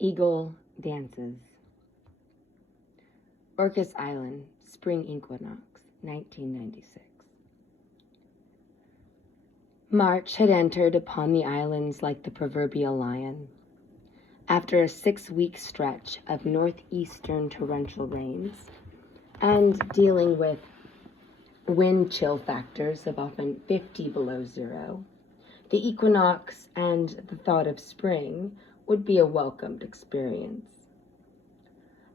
Eagle dances. Orcas Island, Spring Equinox, 1996. March had entered upon the islands like the proverbial lion. After a 6-week stretch of northeastern torrential rains and dealing with wind chill factors of often 50 below zero, the equinox and the thought of spring would be a welcomed experience.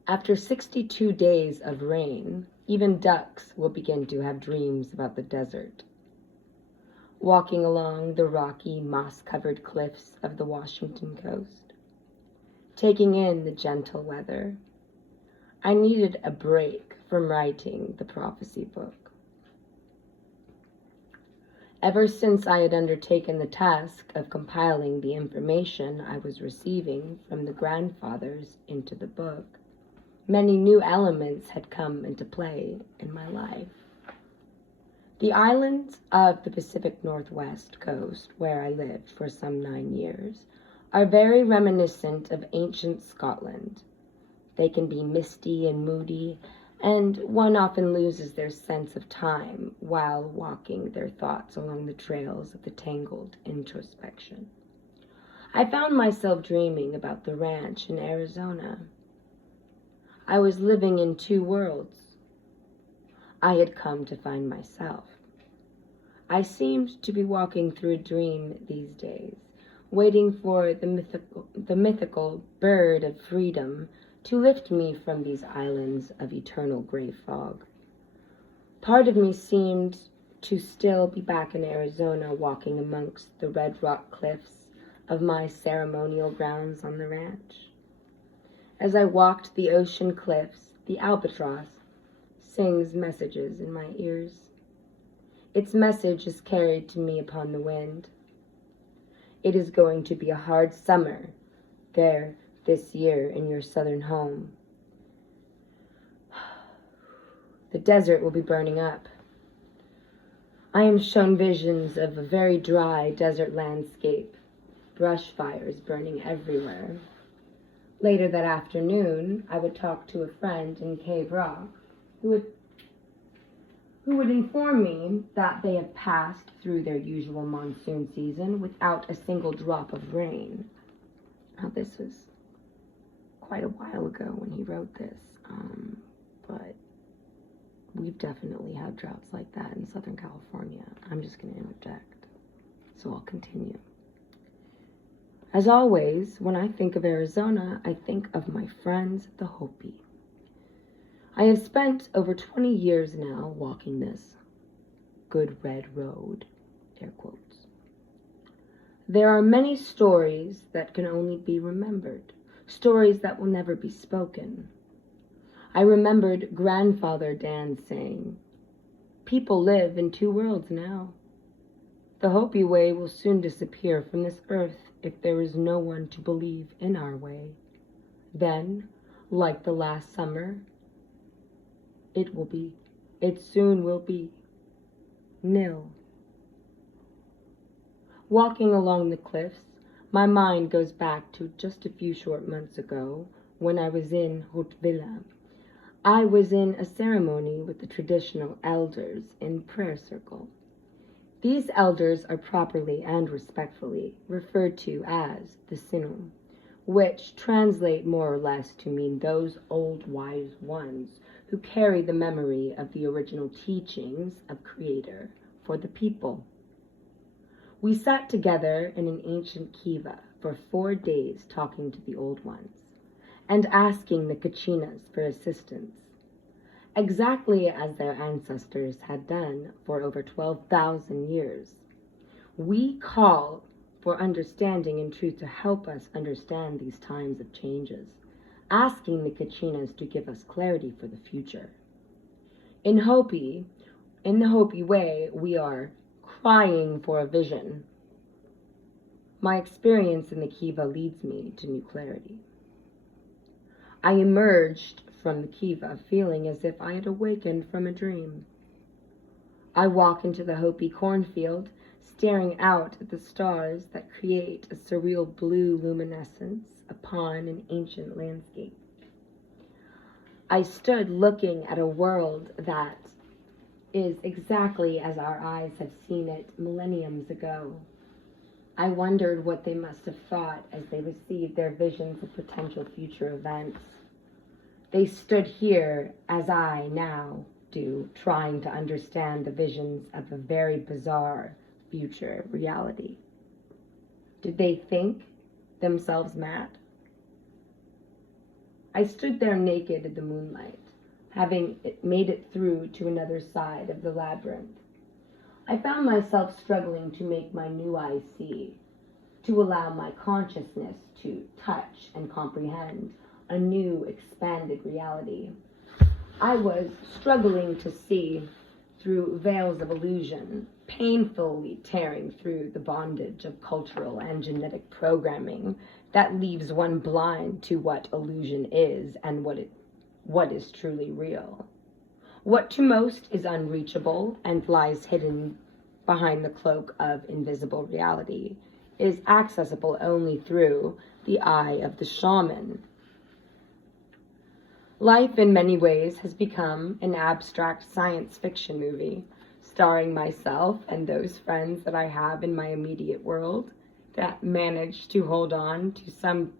After 62 days of rain, even ducks will begin to have dreams about the desert. Walking along the rocky, moss-covered cliffs of the Washington coast, taking in the gentle weather, I needed a break from writing the prophecy book. Ever since I had undertaken the task of compiling the information I was receiving from the grandfathers into the book, many new elements had come into play in my life. The islands of the Pacific Northwest coast, where I lived for some 9 years, are very reminiscent of ancient Scotland. They can be misty and moody, and one often loses their sense of time while walking their thoughts along the trails of the tangled introspection. I found myself dreaming about the ranch in Arizona. I was living in 2 worlds. I had come to find myself. I seemed to be walking through a dream these days, waiting for the mythical bird of freedom to lift me from these islands of eternal gray fog. Part of me seemed to still be back in Arizona, walking amongst the red rock cliffs of my ceremonial grounds on the ranch. As I walked the ocean cliffs, the albatross sings messages in my ears. Its message is carried to me upon the wind. It is going to be a hard summer there this year in your southern home. The desert will be burning up. I am shown visions of a very dry desert landscape, brush fires burning everywhere. Later that afternoon, I would talk to a friend in Cave Rock who would inform me that they have passed through their usual monsoon season without a single drop of rain. Now, this was quite a while ago when he wrote this, but we've definitely had droughts like that in Southern California. I'm just going to interject, so I'll continue. As always, when I think of Arizona, I think of my friends, the Hopi. I have spent over 20 years now walking this good red road, air quotes. There are many stories that can only be remembered, stories that will never be spoken. I remembered Grandfather Dan saying, "People live in 2 worlds now. The Hopi way will soon disappear from this earth if there is no one to believe in our way. Then, like the last summer, it soon will be nil." Walking along the cliffs, my mind goes back to just a few short months ago when I was in Haute-Villa. I was in a ceremony with the traditional elders in prayer circle. These elders are properly and respectfully referred to as the Sinum, which translate more or less to mean those old wise ones who carry the memory of the original teachings of Creator for the people. We sat together in an ancient kiva for 4 days talking to the old ones and asking the Kachinas for assistance, exactly as their ancestors had done for over 12,000 years. We call for understanding and truth to help us understand these times of changes, asking the Kachinas to give us clarity for the future. In the Hopi way, we are crying for a vision. My experience in the kiva leads me to new clarity. I emerged from the kiva feeling as if I had awakened from a dream. I walk into the Hopi cornfield, staring out at the stars that create a surreal blue luminescence upon an ancient landscape. I stood looking at a world that is exactly as our eyes have seen it millenniums ago. I wondered what they must have thought as they received their visions of potential future events. They stood here as I now do, trying to understand the visions of a very bizarre future reality. Did they think themselves mad? I stood there naked in the moonlight, having made it through to another side of the labyrinth. I found myself struggling to make my new eyes see, to allow my consciousness to touch and comprehend a new, expanded reality. I was struggling to see through veils of illusion, painfully tearing through the bondage of cultural and genetic programming that leaves one blind to what illusion is and what is truly real. What to most is unreachable and lies hidden behind the cloak of invisible reality is accessible only through the eye of the shaman. Life, in many ways, has become an abstract science fiction movie, starring myself and those friends that I have in my immediate world that manage to hold on to some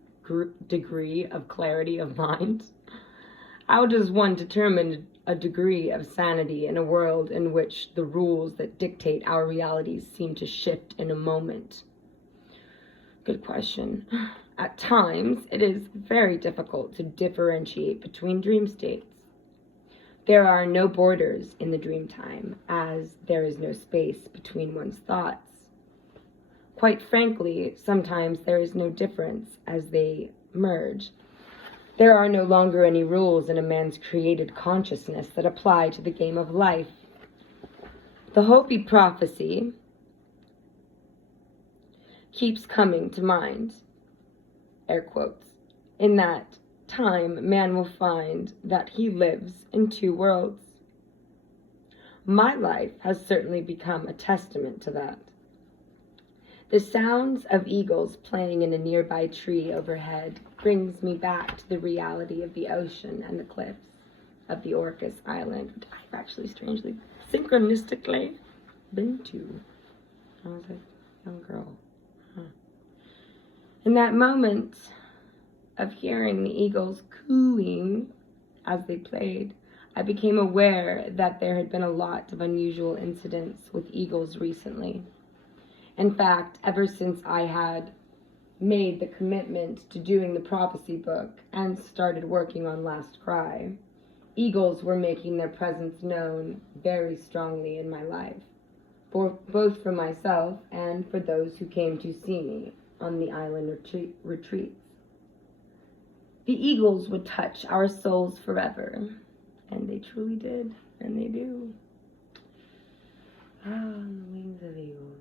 degree of clarity of mind. How does one determine a degree of sanity in a world in which the rules that dictate our realities seem to shift in a moment? Good question. At times, it is very difficult to differentiate between dream states. There are no borders in the dream time, as there is no space between one's thoughts. Quite frankly, sometimes there is no difference as they merge. There are no longer any rules in a man's created consciousness that apply to the game of life. The Hopi prophecy keeps coming to mind, air quotes. In that time, man will find that he lives in two worlds. My life has certainly become a testament to that. The sounds of eagles playing in a nearby tree overhead brings me back to the reality of the ocean and the cliffs of the Orcas island I've actually strangely, synchronistically been to. I was a young girl. In that moment of hearing the eagles cooing as they played, I became aware that there had been a lot of unusual incidents with eagles recently. In fact, ever since I had made the commitment to doing the prophecy book and started working on Last Cry, eagles were making their presence known very strongly in my life, both for myself and for those who came to see me on the island retreats. The eagles would touch our souls forever, and they truly did, and they do. On the wings of eagles.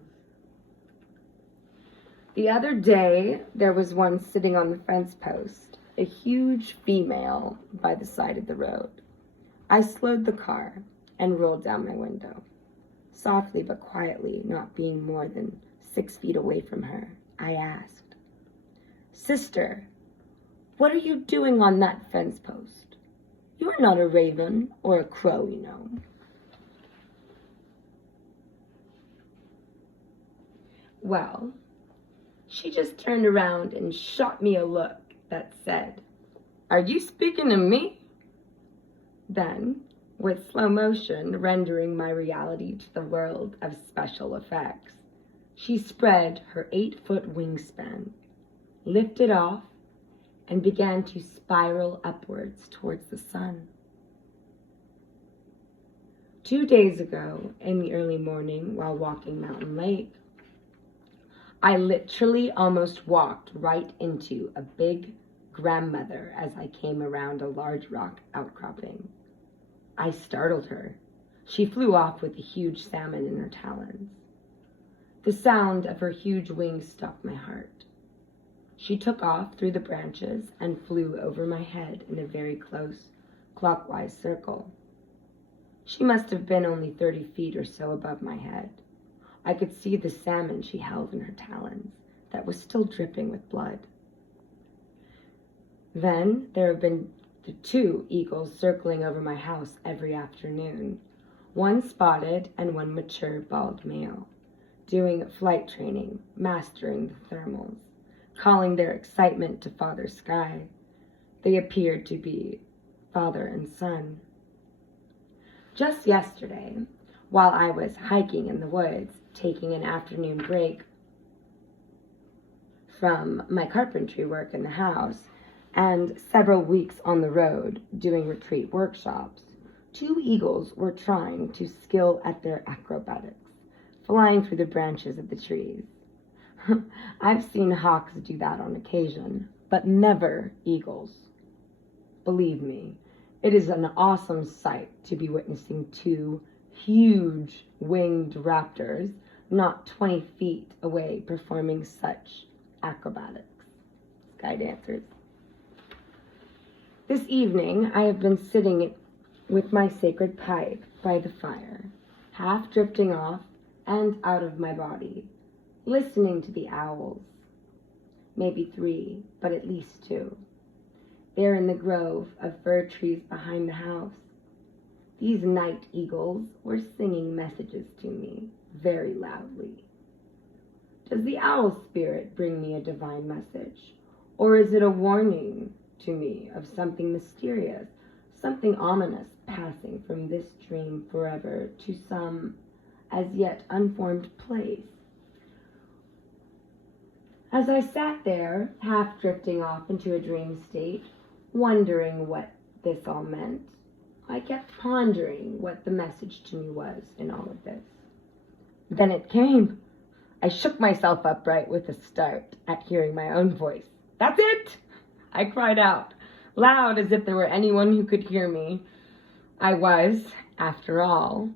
The other day, there was one sitting on the fence post, a huge female by the side of the road. I slowed the car and rolled down my window. Softly but quietly, not being more than 6 feet away from her, I asked, "Sister, what are you doing on that fence post? You are not a raven or a crow, you know." Well, she just turned around and shot me a look that said, "Are you speaking to me?" Then, with slow motion rendering my reality to the world of special effects, she spread her 8-foot wingspan, lifted off, and began to spiral upwards towards the sun. 2 days ago, in the early morning while walking Mountain Lake, I literally almost walked right into a big grandmother as I came around a large rock outcropping. I startled her. She flew off with a huge salmon in her talons. The sound of her huge wings stopped my heart. She took off through the branches and flew over my head in a very close, clockwise circle. She must have been only 30 feet or so above my head, I could see the salmon she held in her talons that was still dripping with blood. Then there have been the 2 eagles circling over my house every afternoon, one spotted and one mature bald male, doing flight training, mastering the thermals, calling their excitement to Father Sky. They appeared to be father and son. Just yesterday, while I was hiking in the woods, taking an afternoon break from my carpentry work in the house, and several weeks on the road doing retreat workshops, 2 eagles were trying to skill at their acrobatics, flying through the branches of the trees. I've seen hawks do that on occasion, but never eagles. Believe me, it is an awesome sight to be witnessing 2 huge winged raptors not 20 feet away performing such acrobatics. Sky dancers. This evening, I have been sitting with my sacred pipe by the fire, half drifting off and out of my body, listening to the owls. Maybe 3, but at least 2. They're in the grove of fir trees behind the house. These night eagles were singing messages to me very loudly. Does the owl spirit bring me a divine message, or is it a warning to me of something mysterious, something ominous passing from this dream forever to some as yet unformed place? As I sat there, half drifting off into a dream state, wondering what this all meant, I kept pondering what the message to me was in all of this. Then it came. I shook myself upright with a start at hearing my own voice. "That's it!" I cried out, loud as if there were anyone who could hear me. I was, after all,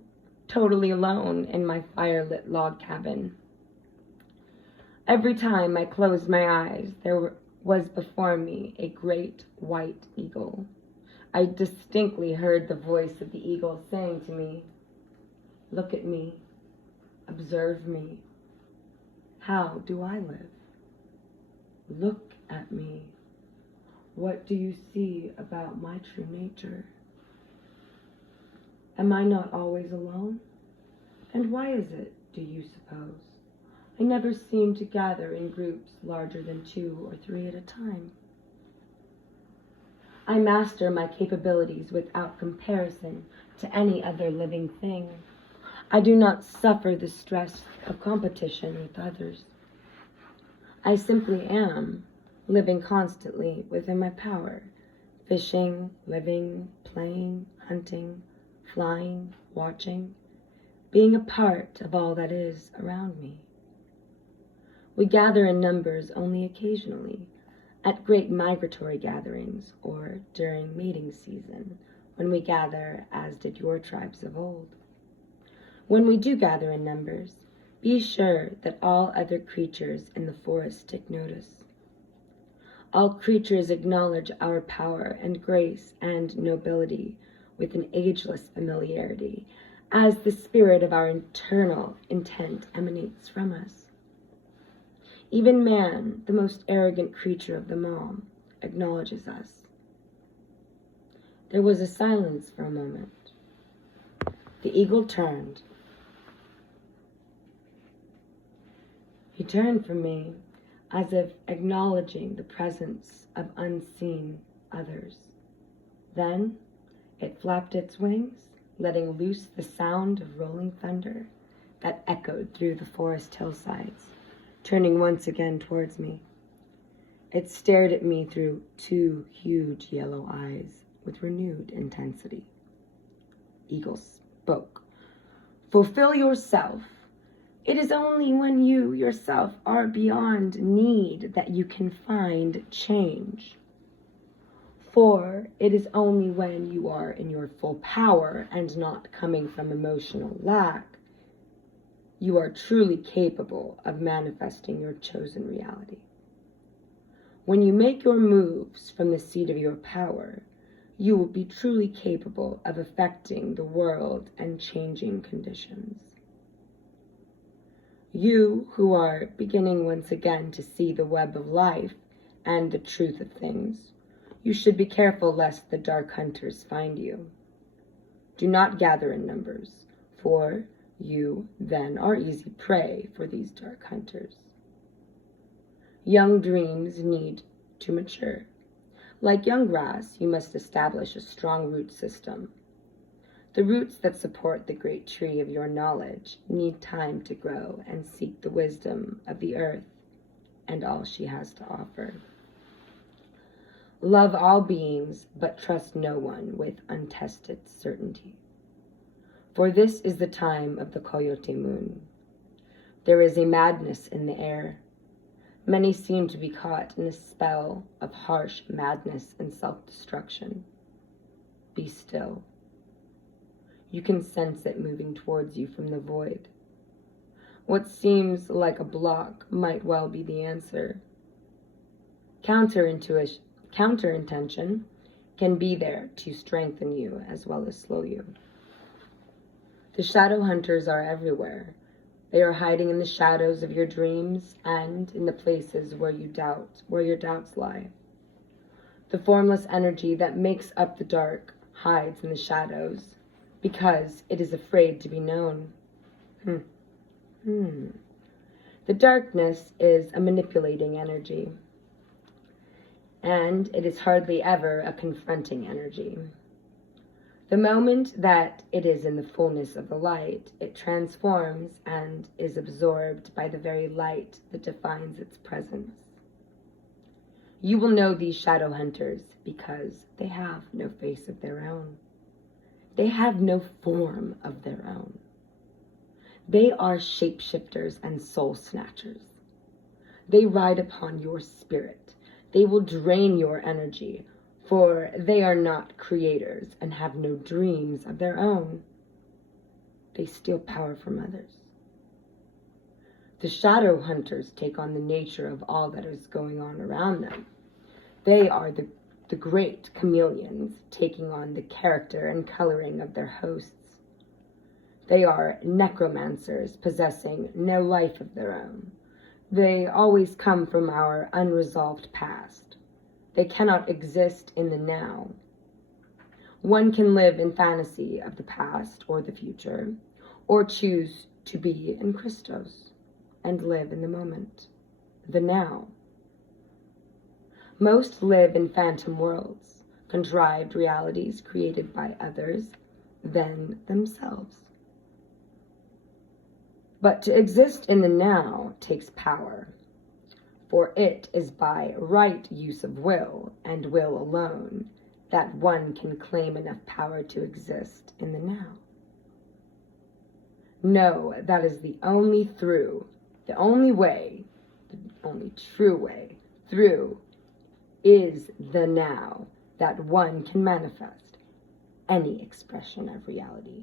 totally alone in my fire-lit log cabin. Every time I closed my eyes, there was before me a great white eagle. I distinctly heard the voice of the eagle saying to me, "Look at me, observe me. How do I live? Look at me. What do you see about my true nature? Am I not always alone? And why is it, do you suppose? I never seem to gather in groups larger than 2 or 3 at a time. I master my capabilities without comparison to any other living thing. I do not suffer the stress of competition with others. I simply am, living constantly within my power, fishing, living, playing, hunting, flying, watching, being a part of all that is around me. We gather in numbers only occasionally, at great migratory gatherings or during mating season, when we gather as did your tribes of old. When we do gather in numbers, be sure that all other creatures in the forest take notice. All creatures acknowledge our power and grace and nobility with an ageless familiarity, as the spirit of our internal intent emanates from us. Even man, the most arrogant creature of them all, acknowledges us. There was a silence for a moment. The eagle turned. He turned from me as if acknowledging the presence of unseen others. Then it flapped its wings, letting loose the sound of rolling thunder that echoed through the forest hillsides, turning once again towards me. It stared at me through 2 huge yellow eyes with renewed intensity. Eagle spoke. "Fulfill yourself. It is only when you yourself are beyond need that you can find change. For it is only when you are in your full power and not coming from emotional lack you are truly capable of manifesting your chosen reality. When you make your moves from the seat of your power, you will be truly capable of affecting the world and changing conditions. You who are beginning once again to see the web of life and the truth of things, you should be careful lest the dark hunters find you. Do not gather in numbers, for you then are easy prey for these dark hunters. Young dreams need to mature. Like young grass, you must establish a strong root system. The roots that support the great tree of your knowledge need time to grow and seek the wisdom of the earth and all she has to offer. Love all beings, but trust no one with untested certainty. For this is the time of the coyote moon. There is a madness in the air. Many seem to be caught in a spell of harsh madness and self-destruction. Be still. You can sense it moving towards you from the void. What seems like a block might well be the answer. Counter-intention can be there to strengthen you as well as slow you. The shadow hunters are everywhere. They are hiding in the shadows of your dreams and in the places where your doubts lie. The formless energy that makes up the dark hides in the shadows because it is afraid to be known. The darkness is a manipulating energy, and it is hardly ever a confronting energy. The moment that it is in the fullness of the light, it transforms and is absorbed by the very light that defines its presence. You will know these shadow hunters because they have no face of their own. They have no form of their own. They are shapeshifters and soul snatchers. They ride upon your spirit. They will drain your energy, for they are not creators and have no dreams of their own. They steal power from others. The shadow hunters take on the nature of all that is going on around them. They are the great chameleons, taking on the character and coloring of their hosts. They are necromancers, possessing no life of their own. They always come from our unresolved past. They cannot exist in the now. One can live in fantasy of the past or the future, or choose to be in Christos and live in the moment, the now. Most live in phantom worlds, contrived realities created by others than themselves. But to exist in the now takes power, for it is by right use of will, and will alone, that one can claim enough power to exist in the now. No, that is the only way, the only true way through is the now, that one can manifest any expression of reality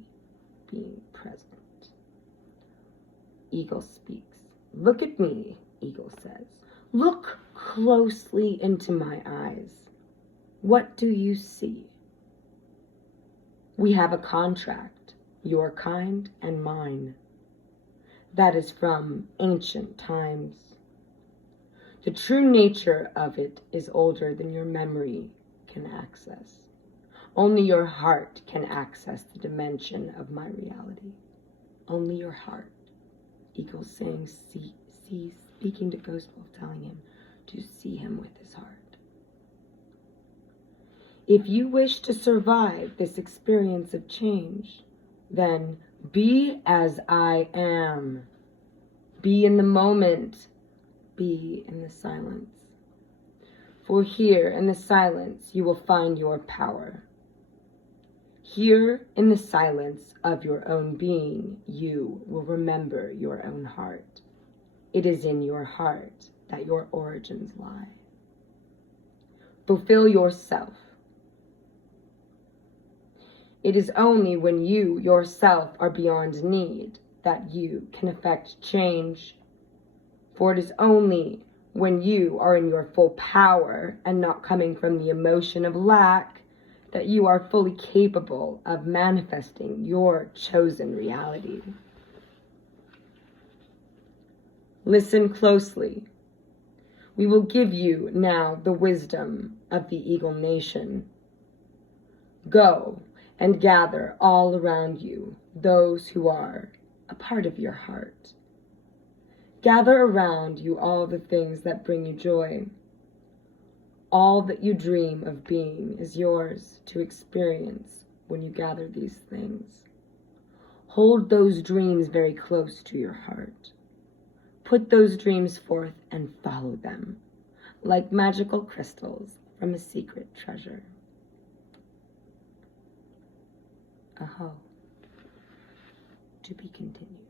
being present. Eagle speaks. Look at me, Eagle says. Look closely into my eyes. What do you see? We have a contract, your kind and mine. That is from ancient times. The true nature of it is older than your memory can access. Only your heart can access the dimension of my reality. Only your heart. Eagle saying, speaking to Ghost Wolf, telling him to see him with his heart. If you wish to survive this experience of change, then be as I am. Be in the moment. Be in the silence. For here in the silence you will find your power. Here in the silence of your own being, you will remember your own heart. It is in your heart that your origins lie. Fulfill yourself. It is only when you yourself are beyond need that you can effect change. For it is only when you are in your full power and not coming from the emotion of lack that you are fully capable of manifesting your chosen reality. Listen closely. We will give you now the wisdom of the Eagle Nation. Go and gather all around you those who are a part of your heart. Gather around you all the things that bring you joy. All that you dream of being is yours to experience when you gather these things. Hold those dreams very close to your heart. Put those dreams forth and follow them, like magical crystals from a secret treasure. Aho. To be continued.